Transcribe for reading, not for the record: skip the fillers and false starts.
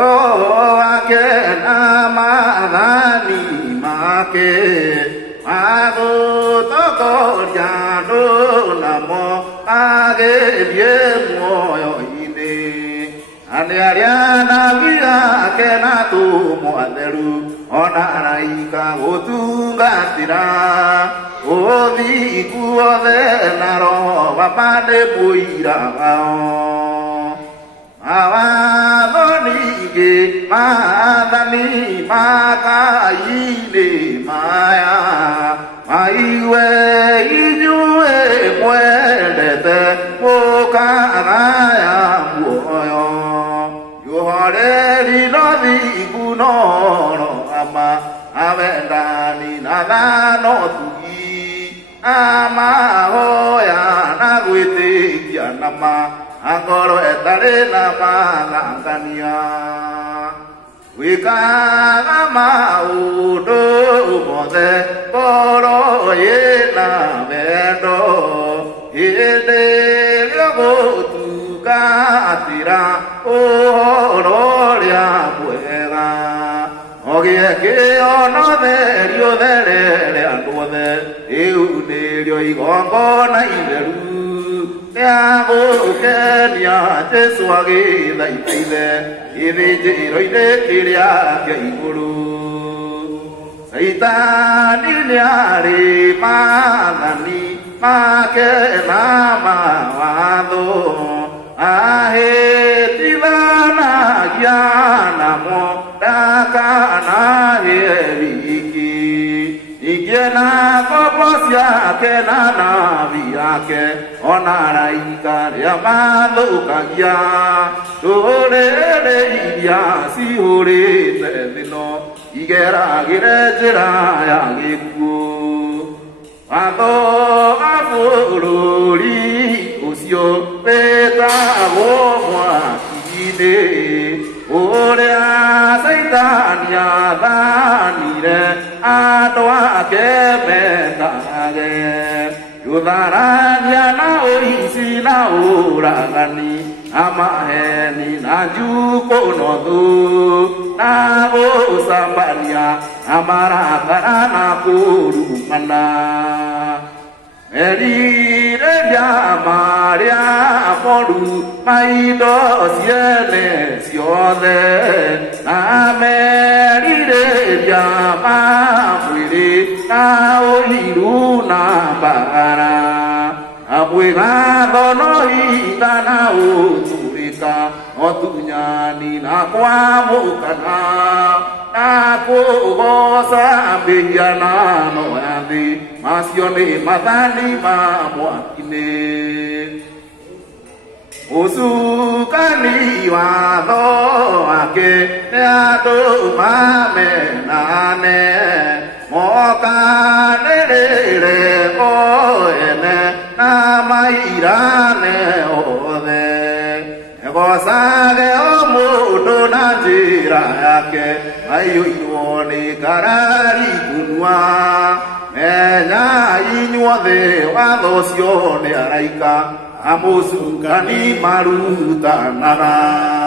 ake namadani make mago toko jano namo age ye moyo ine ane ariana via ke na tu moaderu ona raika otunga tira odi kuode naro bapade buira Awadonige madani makaile maya maiwe inyue mwelete mokaraya moyo yohoreri novi kunoro ama avendani nadano tugi ama hoya nagwitikia nama Angkoro etare nama ngangkania Wika maudo mode koro yena vendo Hide yogo tuka atira ororia buera Ogie ke ono derio dere anduode Euderio igongo na iberu Ya Kenya Teswagi Laitile Iviji Roide Kiria Gaiburu Saitani Liari Manani Make Nama Wado Ahe Tivana Yanamo Dakana Yeriki Igena koposya ke nana viake onaraika yamaluka ya ore ya si ore tedino igera girejera ya giku ado afururi usyo peta gomwa ide ore asaitania danire Adoa kebetage Yudaranya na oisi na uragani Amaheni na juko nodu Na osambaria Amarakara na kurumana Merire ya maria modu Maido siene siode Na merire ya mamuire Na ohiru na bara Abuega dono ita na uturika Otunyani na kwa mukana Na kugosa biyana no andi Masione madani mamuakine Usukani wado ake Neado mame nane Moka nerere oene Namairane ode Egosage omudo najira yake Ayo ione karari kunwa Menya inyuode wadosione araika Amusukani maruta nara